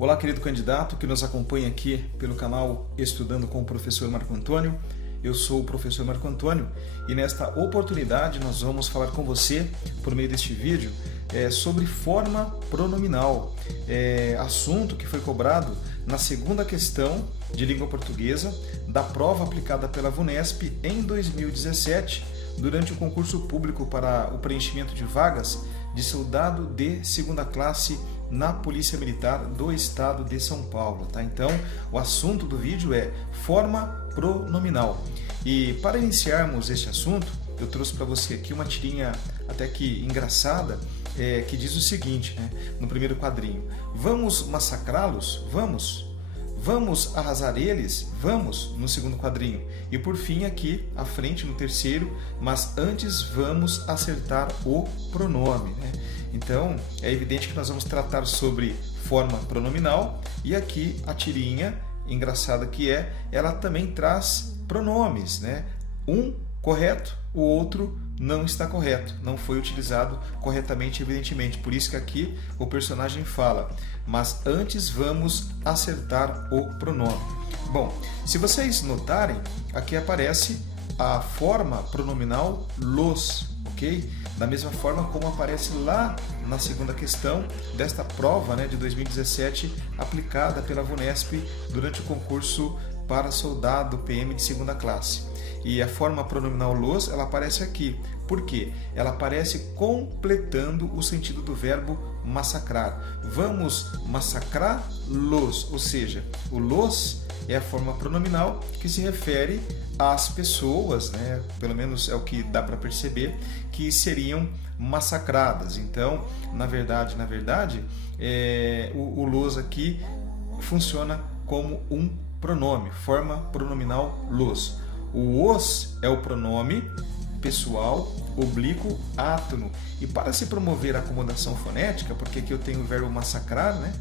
Olá, querido candidato que nos acompanha aqui pelo canal Estudando com o Professor Marco Antônio. Eu sou o professor Marco Antônio e nesta oportunidade nós vamos falar com você, por meio deste vídeo, sobre forma pronominal, assunto que foi cobrado na segunda questão de língua portuguesa da prova aplicada pela VUNESP em 2017, durante o concurso público para o preenchimento de vagas de soldado de segunda classe na Polícia Militar do Estado de São Paulo, tá? Então, o assunto do vídeo é forma pronominal. E para iniciarmos este assunto, eu trouxe para você aqui uma tirinha até que engraçada, que diz o seguinte, né? No primeiro quadrinho: vamos massacrá-los? Vamos! Vamos arrasar eles? Vamos, no segundo quadrinho. E por fim aqui, à frente, no terceiro, mas antes vamos acertar o pronome, né? Então, é evidente que nós vamos tratar sobre forma pronominal e aqui a tirinha, engraçada que ela também traz pronomes, né? Um correto, o outro não está correto, não foi utilizado corretamente, evidentemente. Por isso que aqui o personagem fala, mas antes vamos acertar o pronome. Bom, se vocês notarem, aqui aparece a forma pronominal los, ok? Da mesma forma como aparece lá na segunda questão desta prova, né, de 2017, aplicada pela VUNESP durante o concurso para soldado PM de segunda classe. E a forma pronominal los, ela aparece aqui. Por quê? Ela aparece completando o sentido do verbo massacrar. Vamos massacrar-los, ou seja, o los é a forma pronominal que se refere às pessoas, né? Pelo menos é o que dá para perceber, que seriam massacradas. Então, na verdade, o los aqui funciona como um pronome, forma pronominal los. O os é o pronome pessoal oblíquo átono. E para se promover a acomodação fonética, porque aqui eu tenho o verbo massacrar, né?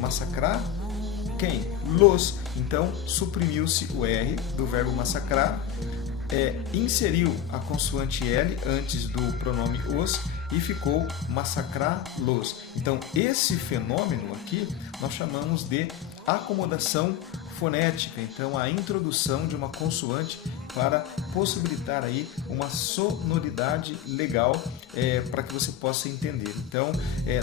Massacrar quem? Los. Então, suprimiu-se o R do verbo massacrar, inseriu a consoante L antes do pronome os e ficou massacrar-los. Então, esse fenômeno aqui nós chamamos de acomodação fonética. Então, a introdução de uma consoante para possibilitar aí uma sonoridade legal para que você possa entender. Então,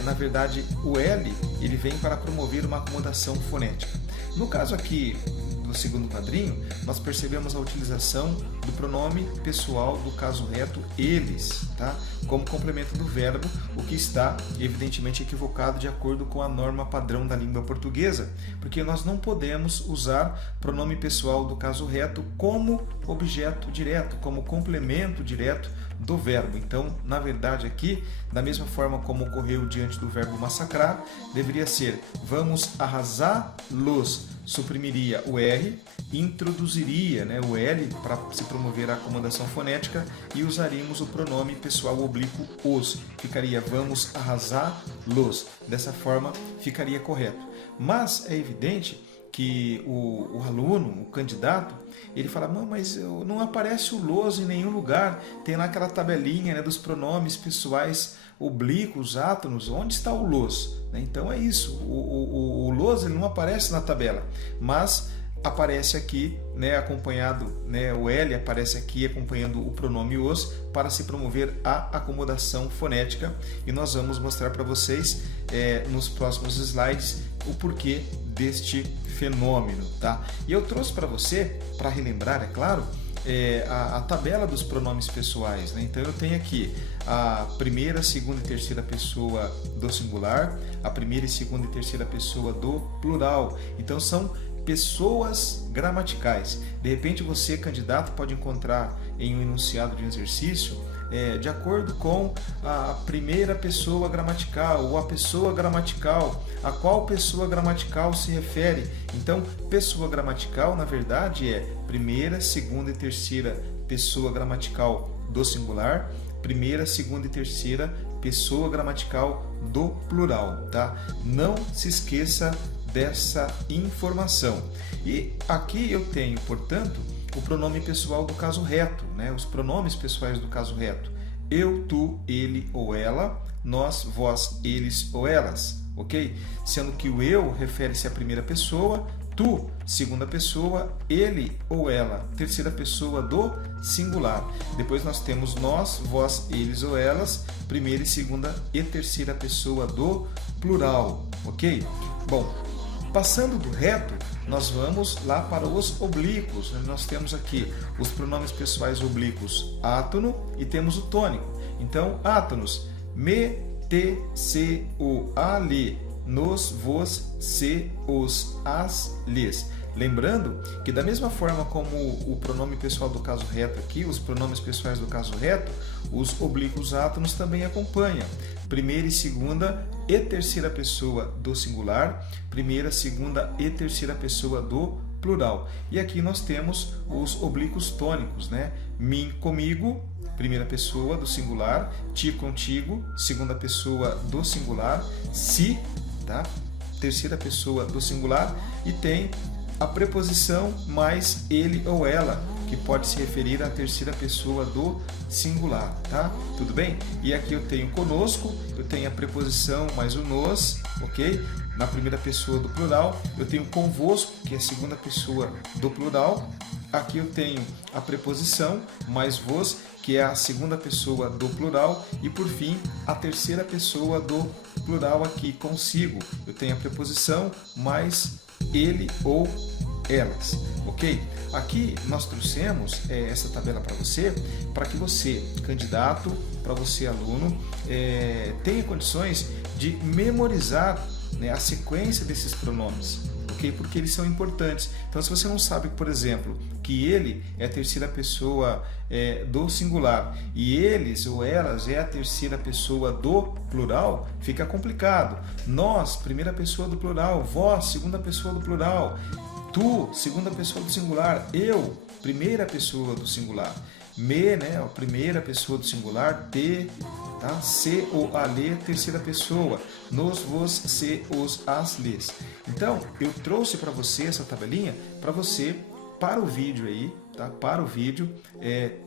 na verdade, o L ele vem para promover uma acomodação fonética. No caso aqui do segundo quadrinho, nós percebemos a utilização do pronome pessoal do caso reto eles, tá? Como complemento do verbo, o que está evidentemente equivocado de acordo com a norma padrão da língua portuguesa, porque nós não podemos usar pronome pessoal do caso reto como objeto direto, como complemento direto do verbo. Então, na verdade aqui, da mesma forma como ocorreu diante do verbo massacrar, deveria ser vamos arrasar-los, suprimiria o R, introduziria, né, o L para se promover a acomodação fonética e usaríamos o pronome pessoal oblíquo os. Ficaria vamos arrasar-los. Dessa forma ficaria correto. Mas é evidente que o aluno, o candidato, ele fala, mas não aparece o los em nenhum lugar, tem lá aquela tabelinha, né, dos pronomes pessoais oblíquos, átonos, onde está o los? Então é isso, o los ele não aparece na tabela, mas aparece aqui, né, acompanhado, né, o L aparece aqui acompanhando o pronome os para se promover a acomodação fonética, e nós vamos mostrar para vocês nos próximos slides o porquê deste fenômeno, tá? E eu trouxe para você, para relembrar, é claro, a tabela dos pronomes pessoais, né? Então eu tenho aqui a primeira, segunda e terceira pessoa do singular, a primeira e segunda e terceira pessoa do plural. Então são pessoas gramaticais. De repente você, candidato, pode encontrar em um enunciado de um exercício de acordo com a primeira pessoa gramatical ou a pessoa gramatical, a qual pessoa gramatical se refere. Então, pessoa gramatical, na verdade, é primeira, segunda e terceira pessoa gramatical do singular, primeira, segunda e terceira pessoa gramatical do plural, tá? Não se esqueça dessa informação. E aqui eu tenho, portanto, o pronome pessoal do caso reto, né? Os pronomes pessoais do caso reto. Eu, tu, ele ou ela, nós, vós, eles ou elas. ok? Sendo que o eu refere-se à primeira pessoa, tu, segunda pessoa, ele ou ela, terceira pessoa do singular. Depois nós temos nós, vós, eles ou elas, primeira e segunda e terceira pessoa do plural, ok? Bom, passando do reto, nós vamos lá para os oblíquos. Nós temos aqui os pronomes pessoais oblíquos átono e temos o tônico. Então, átonos, me, te, se, o, a, li, nos, vos, se, os, as, lhes. Lembrando que da mesma forma como o pronome pessoal do caso reto aqui, os pronomes pessoais do caso reto, os oblíquos átonos também acompanham. Primeira e segunda e terceira pessoa do singular, primeira, segunda e terceira pessoa do plural. E aqui nós temos os oblíquos tônicos, né? Mim, comigo, primeira pessoa do singular, ti, contigo, segunda pessoa do singular, si, tá? Terceira pessoa do singular, e tem a preposição mais ele ou ela, que pode se referir à terceira pessoa do singular, tá? Tudo bem? E aqui eu tenho conosco, eu tenho a preposição mais o nos, ok? Na primeira pessoa do plural, eu tenho convosco, que é a segunda pessoa do plural. Aqui eu tenho a preposição mais vos, que é a segunda pessoa do plural. E por fim, a terceira pessoa do plural aqui, consigo. Eu tenho a preposição mais ele ou elas, ok? Aqui nós trouxemos essa tabela para que você, candidato, para você, aluno, tenha condições de memorizar, né, a sequência desses pronomes, ok? Porque eles são importantes. Então, se você não sabe, por exemplo, que ele é a terceira pessoa do singular e eles ou elas é a terceira pessoa do plural, fica complicado. Nós, primeira pessoa do plural, vós, segunda pessoa do plural, tu, segunda pessoa do singular, eu, primeira pessoa do singular, me, né, a primeira pessoa do singular, te, tá? Se, o, a, lhe, terceira pessoa, nos, vos, se, os, as, lhes. Então, eu trouxe para você essa tabelinha para você, para o vídeo aí, tá? Para o vídeo,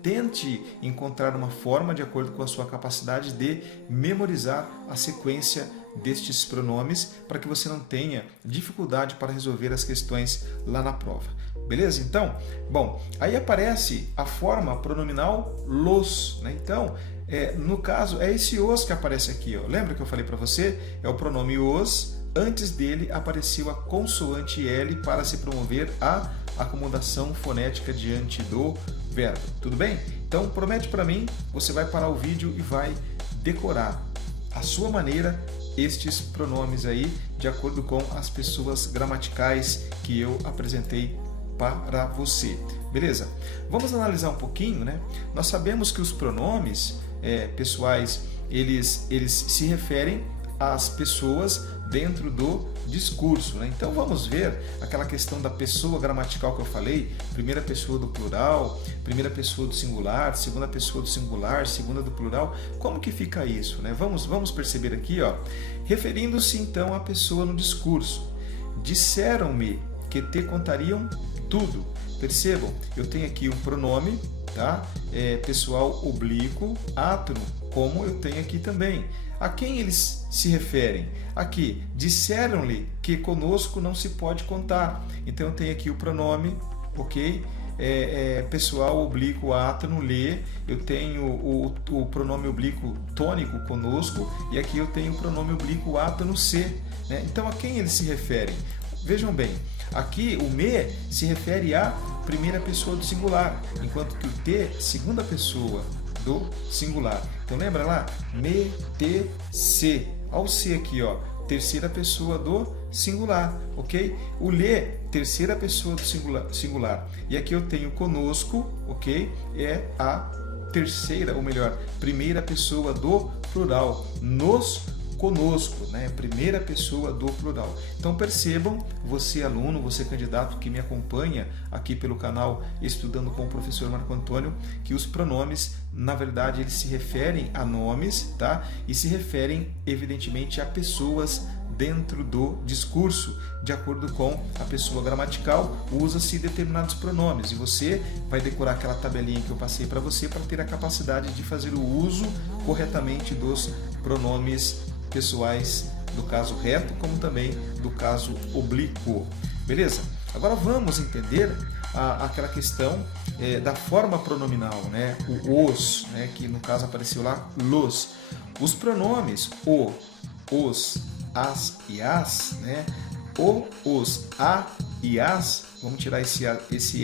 tente encontrar uma forma de acordo com a sua capacidade de memorizar a sequência destes pronomes para que você não tenha dificuldade para resolver as questões lá na prova. Beleza? Então, bom, aí aparece a forma pronominal los, né? Então, no caso, é esse os que aparece aqui, ó. Lembra que eu falei para você? É o pronome os, antes dele apareceu a consoante L para se promover a acomodação fonética diante do verbo. Tudo bem? Então, promete para mim, você vai parar o vídeo e vai decorar à sua maneira estes pronomes aí, de acordo com as pessoas gramaticais que eu apresentei para você. Beleza? Vamos analisar um pouquinho, né? Nós sabemos que os pronomes pessoais, eles se referem às pessoas dentro do discurso, né? Então vamos ver aquela questão da pessoa gramatical que eu falei, primeira pessoa do plural, primeira pessoa do singular, segunda pessoa do singular, segunda do plural. Como que fica isso, né? Vamos perceber aqui, ó, referindo-se então à pessoa no discurso. Disseram-me que te contariam tudo. Percebam, eu tenho aqui um pronome, tá? Pessoal oblíquo, átono, como eu tenho aqui também. A quem eles se referem? Aqui, disseram-lhe que conosco não se pode contar. Então eu tenho aqui o pronome, ok? Pessoal oblíquo átono, lhe. Eu tenho o pronome oblíquo tônico, conosco. E aqui eu tenho o pronome oblíquo átono, se, né? Então a quem eles se referem? Vejam bem, aqui o me se refere à primeira pessoa do singular, enquanto que o te, segunda pessoa do singular. Então lembra lá? Me, te, se. Olha o se aqui, ó, terceira pessoa do singular, ok? O lhe, terceira pessoa do singular. E aqui eu tenho conosco, ok? É a terceira, ou melhor, primeira pessoa do plural. Nos, conosco, né? Primeira pessoa do plural. Então percebam, você aluno, você candidato que me acompanha aqui pelo canal Estudando com o Professor Marco Antônio, que os pronomes, na verdade, eles se referem a nomes, tá? E se referem, evidentemente, a pessoas dentro do discurso. De acordo com a pessoa gramatical, usa-se determinados pronomes. E você vai decorar aquela tabelinha que eu passei para você para ter a capacidade de fazer o uso corretamente dos pronomes pessoais do caso reto como também do caso oblíquo. Beleza? Agora vamos entender aquela questão da forma pronominal, né? O os, né? Que no caso apareceu lá, los. Os pronomes o, os, as e as, né? O, os, a e as, vamos tirar esse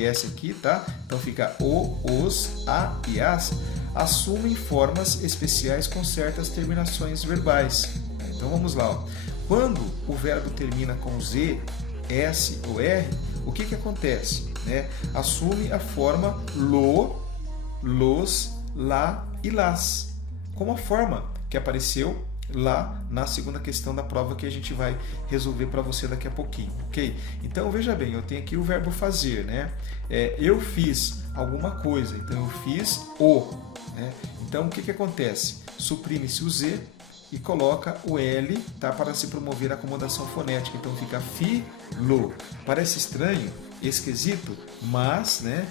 S aqui, tá? Então fica o, os, a e as, assumem formas especiais com certas terminações verbais. Então vamos lá, ó. Quando o verbo termina com Z, S ou R, o que acontece? Né? Assume a forma lo, los, lá e las, como a forma que apareceu lá na segunda questão da prova que a gente vai resolver para você daqui a pouquinho, ok? Então veja bem, eu tenho aqui o verbo fazer, né? Eu fiz alguma coisa, então eu fiz o, né? Então o que acontece? Suprime-se o Z e coloca o L, tá? Para se promover a acomodação fonética, então fica filo. Parece estranho, esquisito, mas né,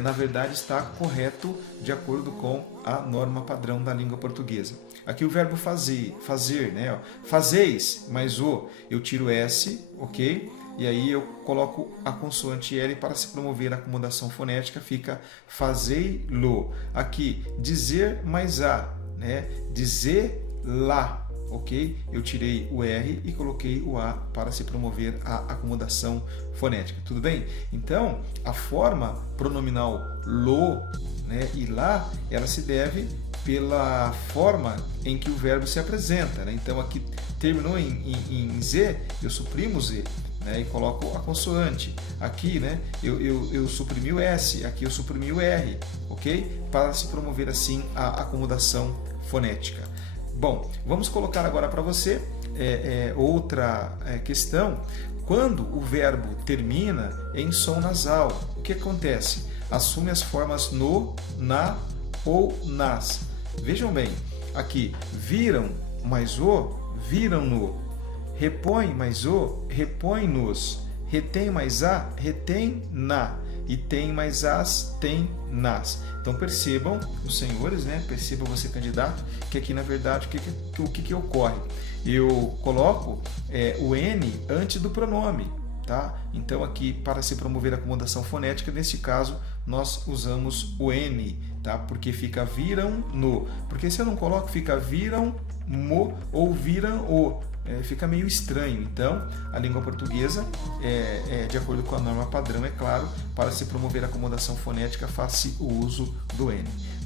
na verdade está correto de acordo com a norma padrão da língua portuguesa. Aqui o verbo fazer, né? Fazeis mais o, eu tiro S, ok? E aí eu coloco a consoante L para se promover a acomodação fonética, fica fazei-lo. Aqui, dizer mais a, né? Dizer lá, ok? Eu tirei o R e coloquei o A para se promover a acomodação fonética, tudo bem? Então, a forma pronominal lo, né, e lá, ela se deve pela forma em que o verbo se apresenta, né? Então, aqui terminou em Z, eu suprimo o Z, né, e coloco a consoante. Aqui, né, eu suprimi o S, aqui eu suprimi o R, ok? Para se promover assim a acomodação fonética. Bom, vamos colocar agora para você outra questão. Quando o verbo termina em som nasal, o que acontece? Assume as formas no, na ou nas. Vejam bem, aqui, viram mais o, viram-no. Repõe mais o, repõe-nos. Retém mais a, retém-na. E tem mais as, tem nas. Então percebam, os senhores, né? Perceba você, candidato, que aqui na verdade o que ocorre? Eu coloco o N antes do pronome, tá? Então aqui para se promover a acomodação fonética, nesse caso nós usamos o N, tá? Porque fica viram no. Porque se eu não coloco, fica viram mo ou viram o. Fica meio estranho. Então, a língua portuguesa, de acordo com a norma padrão, é claro, para se promover a acomodação fonética, faz-se o uso do N.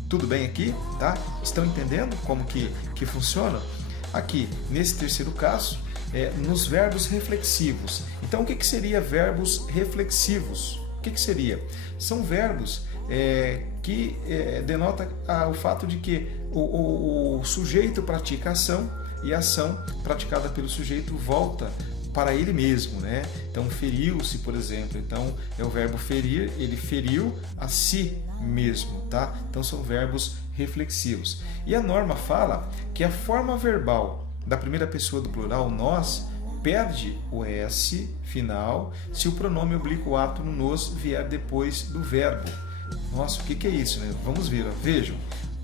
Tudo bem aqui? Tá? Estão entendendo como que funciona? Aqui, nesse terceiro caso, nos verbos reflexivos. Então, o que seria verbos reflexivos? O que seria? São verbos que denotam o fato de que o sujeito pratica a ação e a ação praticada pelo sujeito volta para ele mesmo, né? Então, feriu-se, por exemplo. Então, é o verbo ferir, ele feriu a si mesmo, tá? Então, são verbos reflexivos. E a norma fala que a forma verbal da primeira pessoa do plural, nós, perde o S final se o pronome oblíquo átono nos vier depois do verbo. Nossa, o que é isso, né? Vamos ver, ó. Vejam.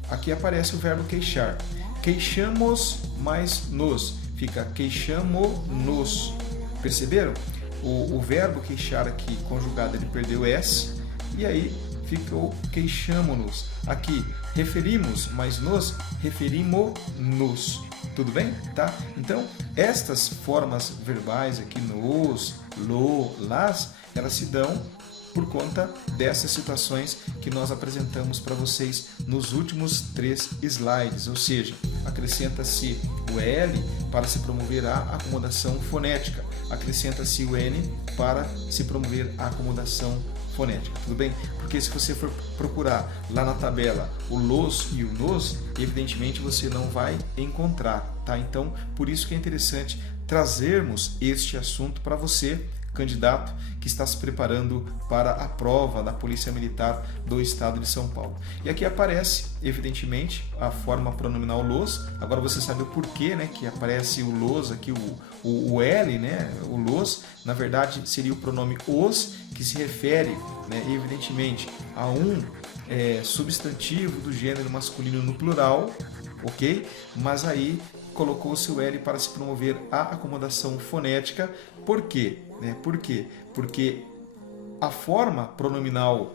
Aqui aparece o verbo queixar. Queixamos mais nos. Fica queixamo-nos. Perceberam? O verbo queixar aqui, conjugado, ele perdeu S. E aí ficou queixamo-nos. Aqui, referimos mais nos, referimo-nos. Tudo bem? Tá? Então, estas formas verbais aqui, nos, lo, las, elas se dão por conta dessas situações que nós apresentamos para vocês nos últimos 3 slides, ou seja, acrescenta-se o L para se promover a acomodação fonética, acrescenta-se o N para se promover a acomodação fonética, tudo bem? Porque se você for procurar lá na tabela o los e o nos, evidentemente você não vai encontrar, tá? Então, por isso que é interessante trazermos este assunto para você, candidato que está se preparando para a prova da Polícia Militar do Estado de São Paulo. E aqui aparece, evidentemente, a forma pronominal los. Agora você sabe o porquê, né, que aparece o los aqui, o L, né, o los, na verdade seria o pronome os, que se refere, né, evidentemente, a um substantivo do gênero masculino no plural, ok? Mas aí colocou-se o L para se promover a acomodação fonética. Por quê? Por quê? Porque a forma pronominal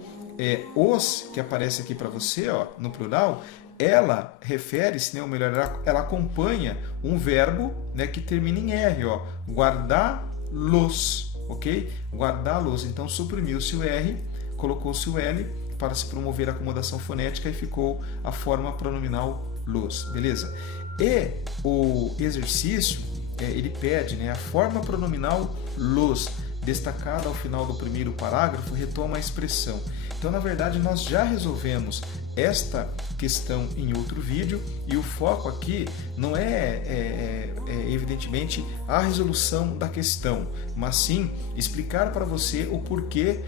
os, que aparece aqui para você, ó, no plural, ela refere-se, ou melhor, ela acompanha um verbo, que termina em R, ó, guardá-los, ok? Guardá-los. Então suprimiu-se o R, colocou-se o L para se promover a acomodação fonética e ficou a forma pronominal los, beleza? E o exercício, ele pede, a forma pronominal los, destacada ao final do primeiro parágrafo, retoma a expressão. Então, na verdade, nós já resolvemos esta questão em outro vídeo e o foco aqui não é evidentemente a resolução da questão, mas sim explicar para você o porquê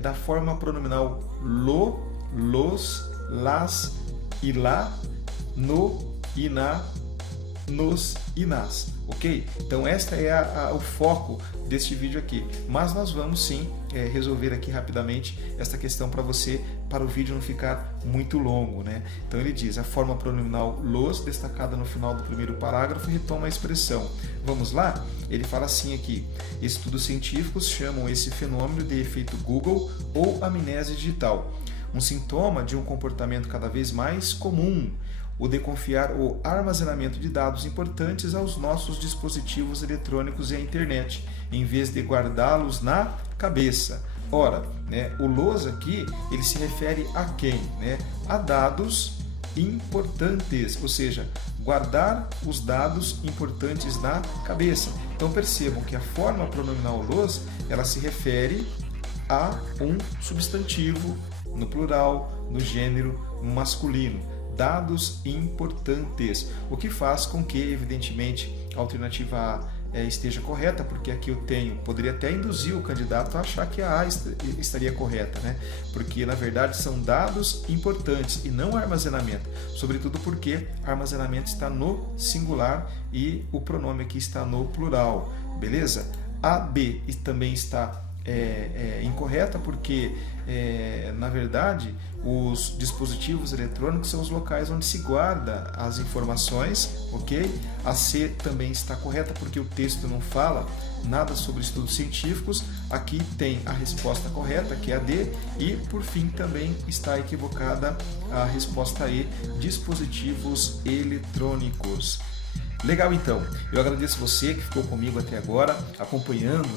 da forma pronominal lo, los, las, e lá, no, e na, nos e nas, ok? Então esta é o foco deste vídeo aqui, mas nós vamos sim resolver aqui rapidamente esta questão para você, para o vídeo não ficar muito longo, Então ele diz, a forma pronominal los, destacada no final do primeiro parágrafo, retoma a expressão. Vamos lá? Ele fala assim aqui, estudos científicos chamam esse fenômeno de efeito Google ou amnésia digital, um sintoma de um comportamento cada vez mais comum, o de confiar o armazenamento de dados importantes aos nossos dispositivos eletrônicos e à internet, em vez de guardá-los na cabeça. Ora, o los aqui, ele se refere a quem? A dados importantes, ou seja, guardar os dados importantes na cabeça. Então percebam que a forma pronominal los, ela se refere a um substantivo no plural, no gênero masculino. Dados importantes, o que faz com que, evidentemente, a alternativa A esteja correta, porque aqui eu poderia até induzir o candidato a achar que a A estaria correta, Porque, na verdade, são dados importantes e não armazenamento, sobretudo porque armazenamento está no singular e o pronome aqui está no plural, beleza? A, B também está incorreta, porque na verdade os dispositivos eletrônicos são os locais onde se guarda as informações, ok? A C também está correta porque o texto não fala nada sobre estudos científicos. Aqui tem a resposta correta, que é a D, e por fim também está equivocada a resposta E, dispositivos eletrônicos. Legal, então, eu agradeço você que ficou comigo até agora, acompanhando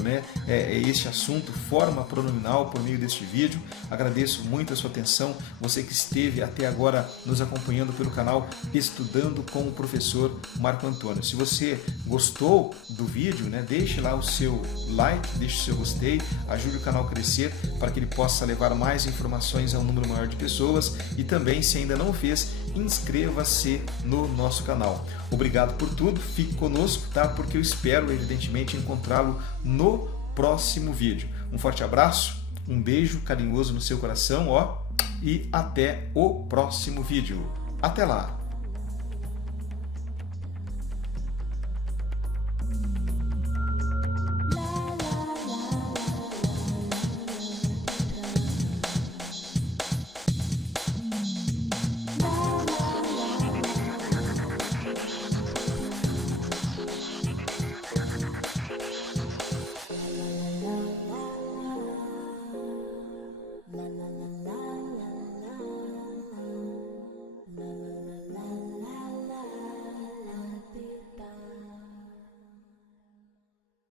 este assunto, forma pronominal, por meio deste vídeo. Agradeço muito a sua atenção, você que esteve até agora nos acompanhando pelo canal Estudando com o Professor Marco Antônio. Se você gostou do vídeo, deixe lá o seu like, deixe o seu gostei, ajude o canal a crescer para que ele possa levar mais informações a um número maior de pessoas, e também, se ainda não fez, inscreva-se no nosso canal. Obrigado por tudo, fique conosco, porque eu espero, evidentemente, encontrá-lo no próximo vídeo. Um forte abraço, um beijo carinhoso no seu coração, e até o próximo vídeo. Até lá!